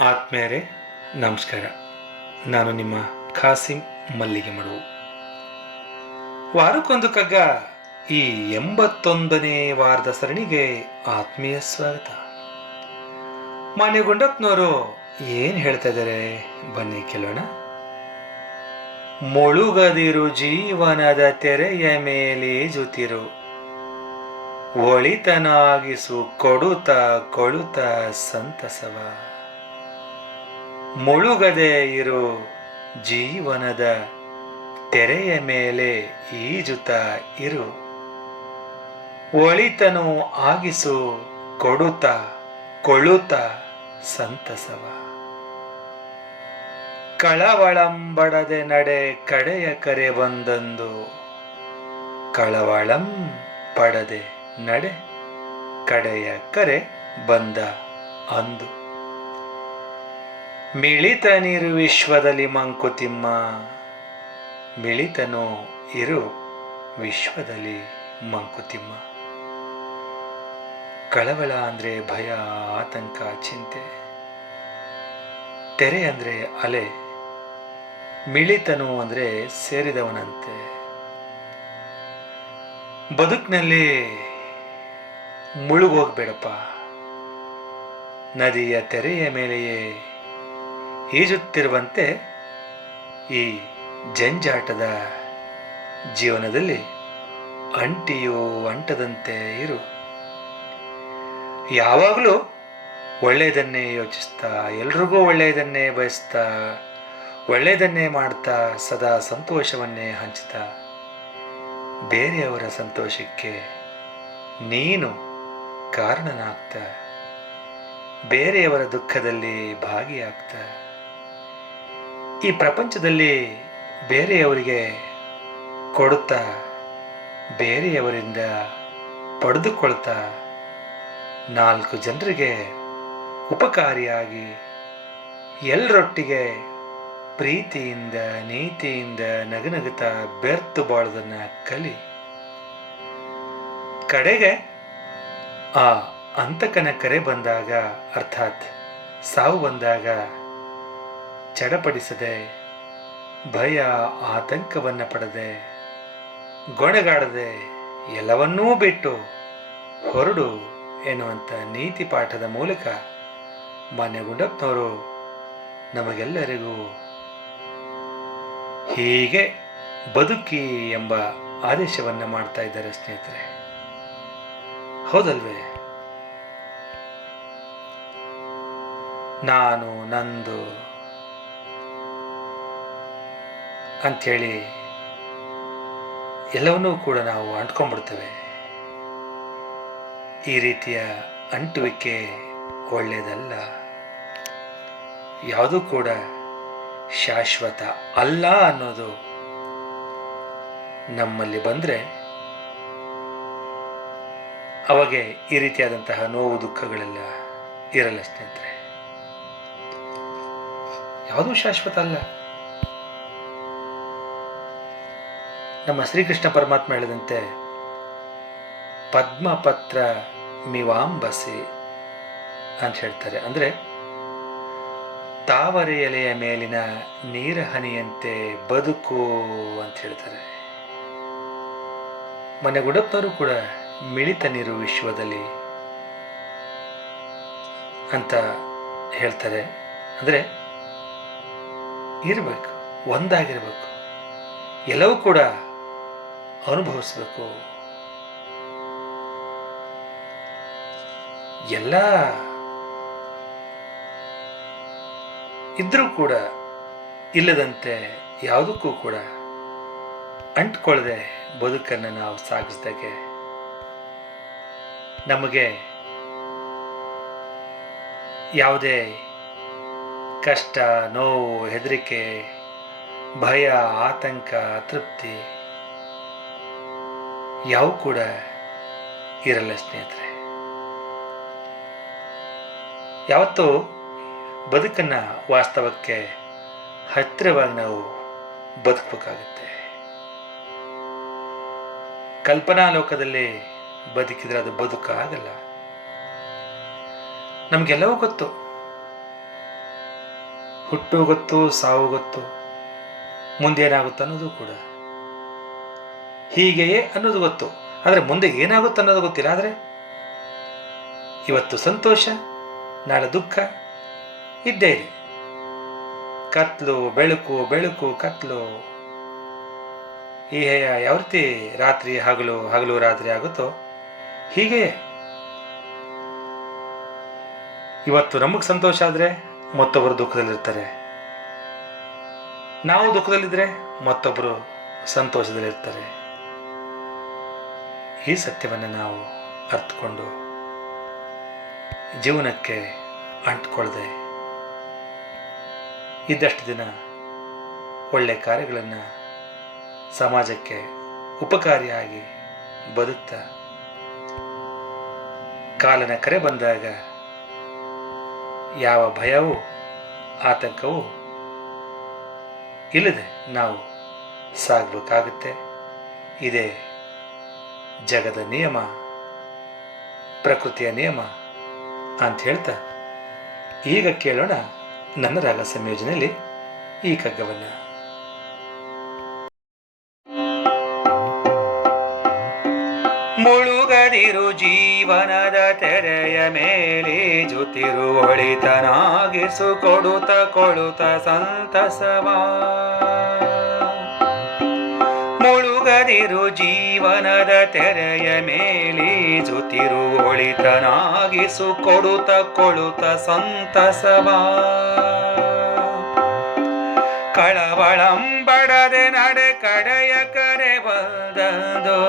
ಆತ್ಮೀಯರೇ, ನಮಸ್ಕಾರ. ನಾನು ನಿಮ್ಮ ಖಾಸಿಂ ಮಲ್ಲಿಗೆ ಮಡುವು ವಾರಕ್ಕೊಂದು ಕಗ್ಗ ಈ ಎಂಬತ್ತೊಂದನೇ ವಾರದ ಸರಣಿಗೆ ಆತ್ಮೀಯ ಸ್ವಾಗತ. ಮಾನ್ಯ ಗುಂಡಪ್ಪನವರು ಏನು ಹೇಳ್ತಾ ಇದ್ದಾರೆ? ಬನ್ನಿ ಕೇಳೋಣ. ಮುಳುಗದಿರು ಜೀವನದ ತೆರೆಯ ಮೇಲೆ ಜೊತಿರು. ಒಳಿತನಾಗಿಸು ಕೊಡುತ್ತ ಕೊಳುತ ಸಂತಸವ. ಮುಳುಗದೆ ಇರು ಜೀವನದ ತೆರೆಯ ಮೇಲೆ ಈಜುತ್ತ ಇರು. ಒಳಿತನು ಆಗಿಸು, ಕೊಡುತ್ತ ಕೊಳುತ್ತ ಸಂತಸವ. ಕಳವಳಂಬಡದೆ ನಡೆ ಕಡೆಯ ಕರೆ ಬಂದಂದು, ಕಳವಳಂ ಪಡದೆ ನಡೆ ಕಡೆಯ ಕರೆ ಬಂದ ಅಂದು. ಮಿಳಿತ ನೀರು ವಿಶ್ವದಲ್ಲಿ ಮಂಕುತಿಮ್ಮ. ಮಿಳಿತನು ಇರು ವಿಶ್ವದಲ್ಲಿ ಮಂಕುತಿಮ್ಮ. ಕಳವಳ ಅಂದ್ರೆ ಭಯ, ಆತಂಕ, ಚಿಂತೆ. ತೆರೆ ಅಂದ್ರೆ ಅಲೆ. ಮಿಳಿತನು ಅಂದ್ರೆ ಸೇರಿದವನಂತೆ. ಬದುಕಿನಲ್ಲಿ ಮುಳುಗೋಗ್ಬೇಡಪ್ಪ. ನದಿಯ ತೆರೆಯ ಮೇಲೆಯೇ ಈಜುತ್ತಿರುವಂತೆ ಈ ಜಂಜಾಟದ ಜೀವನದಲ್ಲಿ ಅಂಟಿಯೂ ಅಂಟದಂತೆ ಇರು. ಯಾವಾಗಲೂ ಒಳ್ಳೆಯದನ್ನೇ ಯೋಚಿಸ್ತಾ, ಎಲ್ರಿಗೂ ಒಳ್ಳೆಯದನ್ನೇ ಬಯಸ್ತಾ, ಒಳ್ಳೆಯದನ್ನೇ ಮಾಡ್ತಾ ಸದಾ ಸಂತೋಷವನ್ನೇ ಹಂಚ್ತಾ, ಬೇರೆಯವರ ಸಂತೋಷಕ್ಕೆ ನೀನು ಕಾರಣನಾಗ್ತಾ, ಬೇರೆಯವರ ದುಃಖದಲ್ಲಿ ಭಾಗಿಯಾಗ್ತಾ. ಈ ಪ್ರಪಂಚದಲ್ಲಿ ಬೇರೆಯವರಿಗೆ ಕೊಡುತ್ತಾ, ಬೇರೆಯವರಿಂದ ಪಡೆದುಕೊಳ್ತಾ ನಾಲ್ಕು ಜನರಿಗೆ ಉಪಕಾರಿಯಾಗಿ ಎಲ್ಲರೊಟ್ಟಿಗೆ ಪ್ರೀತಿಯಿಂದ, ನೀತಿಯಿಂದ ನಗನಗುತ್ತಾ ಬೆರ್ತು ಬಾಳೋದನ್ನು ಕಲಿ. ಕಡೆಗೆ ಆ ಅಂತಕನ ಕರೆ ಬಂದಾಗ, ಅರ್ಥಾತ್ ಸಾವು ಬಂದಾಗ ಚಡಪಡಿಸದೆ, ಭಯ ಆತಂಕವನ್ನು ಪಡೆದೆ, ಗೊಣಗಾಡದೆ ಎಲ್ಲವನ್ನೂ ಬಿಟ್ಟು ಹೊರಡು ಎನ್ನುವಂಥ ನೀತಿ ಪಾಠದ ಮೂಲಕ ಮಾನ್ಯ ಗುಂಡಪ್ಪನವರು ನಮಗೆಲ್ಲರಿಗೂ ಹೀಗೆ ಬದುಕಿ ಎಂಬ ಆದೇಶವನ್ನು ಮಾಡ್ತಾ ಇದ್ದಾರೆ ಸ್ನೇಹಿತರೆ. ಹೌದಲ್ವೇ? ನಾನು ನಂದು ಅಂಥೇಳಿ ಎಲ್ಲವನ್ನೂ ಕೂಡ ನಾವು ಅಂಟ್ಕೊಂಡ್ಬಿಡ್ತೇವೆ. ಈ ರೀತಿಯ ಅಂಟುವಿಕೆ ಒಳ್ಳೆಯದಲ್ಲ. ಯಾವುದೂ ಕೂಡ ಶಾಶ್ವತ ಅಲ್ಲ ಅನ್ನೋದು ನಮ್ಮಲ್ಲಿ ಬಂದರೆ ಅವಾಗೆ ಈ ರೀತಿಯಾದಂತಹ ನೋವು ದುಃಖಗಳೆಲ್ಲ ಇರಲ್ಲ ಸ್ನೇಹಿತರೆ. ಯಾವುದೂ ಶಾಶ್ವತ ಅಲ್ಲ. ನಮ್ಮ ಶ್ರೀಕೃಷ್ಣ ಪರಮಾತ್ಮ ಹೇಳಿದಂತೆ, ಪದ್ಮಪತ್ರ ಮಿವಾಂಬಸಿ ಅಂತ ಹೇಳ್ತಾರೆ. ಅಂದರೆ ತಾವರೆ ಎಲೆಯ ಮೇಲಿನ ನೀರ ಹನಿಯಂತೆ ಬದುಕು ಅಂತ ಹೇಳ್ತಾರೆ. ಮನೆ ಗುಡಪ್ಪನವರು ಕೂಡ ಮಿಳಿತ ನೀರು ವಿಶ್ವದಲ್ಲಿ ಅಂತ ಹೇಳ್ತಾರೆ. ಅಂದರೆ ಇರಬೇಕು, ಒಂದಾಗಿರಬೇಕು. ಎಲ್ಲವೂ ಕೂಡ ಅನುಭವಿಸ್ಬೇಕು. ಎಲ್ಲ ಇದ್ರೂ ಕೂಡ ಇಲ್ಲದಂತೆ ಯಾವುದಕ್ಕೂ ಕೂಡ ಅಂಟ್ಕೊಳ್ಳದೆ ಬದುಕನ್ನು ನಾವು ಸಾಗಿಸಿದಾಗೆ ನಮಗೆ ಯಾವುದೇ ಕಷ್ಟ, ನೋವು, ಹೆದರಿಕೆ, ಭಯ, ಆತಂಕ, ಅತೃಪ್ತಿ ಯಾವ ಕೂಡ ಇರಲ್ಲ ಸ್ನೇಹಿತರೆ. ಯಾವತ್ತೂ ಬದುಕನ್ನು ವಾಸ್ತವಕ್ಕೆ ಹತ್ತಿರವಾಗಿ ನಾವು ಬದುಕಬೇಕಾಗುತ್ತೆ. ಕಲ್ಪನಾ ಲೋಕದಲ್ಲಿ ಬದುಕಿದ್ರೆ ಅದು ಬದುಕ ಆಗಲ್ಲ. ನಮಗೆಲ್ಲವೂ ಗೊತ್ತು. ಹುಟ್ಟು ಗೊತ್ತು, ಸಾವು ಗೊತ್ತು ಮುಂದೇನಾಗುತ್ತೆ ಅನ್ನೋದು ಕೂಡ. ಹೀಗೆಯೇ ಅನ್ನೋದು ಗೊತ್ತು. ಆದರೆ ಮುಂದೆ ಏನಾಗುತ್ತೆ ಅನ್ನೋದು ಗೊತ್ತಿಲ್ಲ. ಆದರೆ ಇವತ್ತು ಸಂತೋಷ, ನಾಳೆ ದುಃಖ, ಇದ್ದೇ ಇದೆ. ಕತ್ಲು, ಬೆಳಕು ಬೆಳಕು, ಕತ್ಲು. ಈ ಯಾವ ರೀತಿ ರಾತ್ರಿ ಹಗಲು ಹಗಲು ರಾತ್ರಿ ಆಗುತ್ತೋ ಹೀಗೆ ಇವತ್ತು ನಮಗೆ ಸಂತೋಷ ಆದರೆ ಮತ್ತೊಬ್ಬರು ದುಃಖದಲ್ಲಿರ್ತಾರೆ. ನಾವು ದುಃಖದಲ್ಲಿದ್ದರೆ ಮತ್ತೊಬ್ಬರು ಸಂತೋಷದಲ್ಲಿರ್ತಾರೆ. ಈ ಸತ್ಯವನ್ನು ನಾವು ಅರ್ಥಕೊಂಡು ಜೀವನಕ್ಕೆ ಅಂಟ್ಕೊಳ್ಳದೆ ಇದ್ದಷ್ಟು ದಿನ ಒಳ್ಳೆ ಕಾರ್ಯಗಳನ್ನು ಸಮಾಜಕ್ಕೆ ಉಪಕಾರಿಯಾಗಿ ಬದುಕ್ತಾ ಕಾಲನ ಕರೆ ಬಂದಾಗ ಯಾವ ಭಯವೂ ಆತಂಕವೂ ಇಲ್ಲದೆ ನಾವು ಸಾಗಬೇಕಾಗುತ್ತೆ. ಇದೇ ಜಗದ ನಿಯಮ, ಪ್ರಕೃತಿಯ ನಿಯಮ ಅಂತ ಹೇಳ್ತಾ ಈಗ ಕೇಳೋಣ ನನ್ನ ರಾಗ ಸಂಯೋಜನೆಯಲ್ಲಿ ಈ ಕಗ್ಗವನ್ನು ಮುಳುಗದಿರು ಜೀವನದ ತೆರೆಯ ಮೇಲೆ ಜೊತಿರು ಒಳಿತನಾಗಿಸು ಕೊಡುತ್ತ ಕೊಡುತ್ತ ಸಂತಸವಾ. ಮುಳುಗದಿರು ಜೀವನದ ತೆರೆಯ ಮೇಲೆ ಜುತಿರು ಒಳಿತನಾಗಿಸು ಕೊಡುತ್ತ ಕೊಳುತ ಸಂತಸವಾ. ಕಳವಳಂಬಡದೆ ನಡೆ ಕಡೆಯ ಕರೆ ಬಂದದೋ.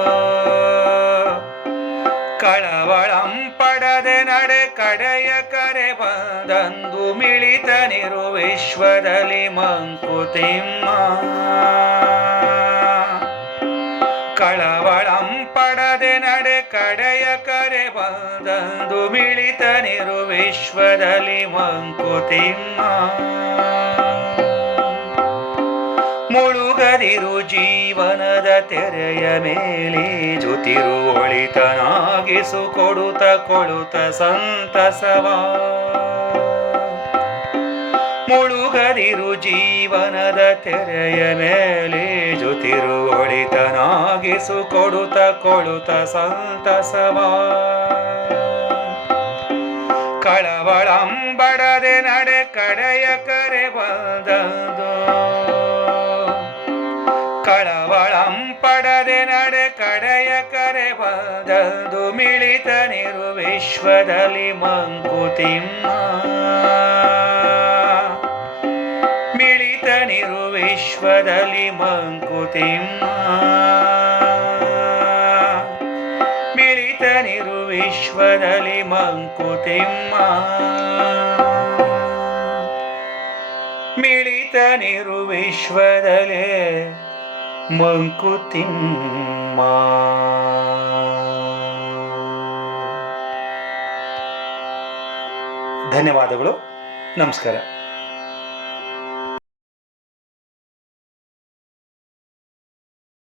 ಕಳವಳಂ ಪಡದೆ ನಡೆ ಕಡೆಯ ಕರೆ ಬಂದಂದು ಮಿಳಿತನಿರು ವಿಶ್ವದಲ್ಲಿ ಮಂಕುತಿಮ್ಮ. ಕಡೆಯ ಕರೆ ಬಂದಂದು ಮಿಳಿತನಿರು ವಿಶ್ವದಲ್ಲಿ ಮಂಕುತಿಮ್ಮ ಮುಳುಗದಿರು ಜೀವನದ ತೆರೆಯ ಮೇಲೆ ಜೊತಿರು ಒಳಿತನಾಗಿಸು ಕೊಡುತ್ತ ಕೊಡುತ್ತ ಸಂತಸವಾ. ಮುಳುಗದಿರು ಜೀವನದ ತೆರೆಯ ಮೇಲೆ ಜೊತಿರು ಒಳಿತನಾಗಿಸು ಕೊಡುತ್ತ ಕೊಡುತ್ತ ಸಂತಸವ. ಕಳವಳಂಬಡದೆ ನಡೆ ಕಡೆಯ ಕರೆ ಬಂದದು. ಕಳವಳಂ ಪಡದೆ ನಡೆ ಕಡೆಯ ಕರೆ ಬಂದದು. ಮಿಳಿತ ನಿರು ವಿಶ್ವದಲ್ಲಿ ಮಂಕುತಿಮ್ಮ. ವಿಶ್ವದಲ್ಲಿ ಮಂಕುತಿಮ್ಮ ಮಿಳಿತ ನಿರು ವಿಶ್ವದಲ್ಲಿ ಮಂಕುತಿಮ್ಮ ಮಿಳಿತ ನಿರು ವಿಶ್ವದಲ್ಲೇ ಮಂಕುತಿಮ್ಮ ಧನ್ಯವಾದಗಳು. ನಮಸ್ಕಾರ.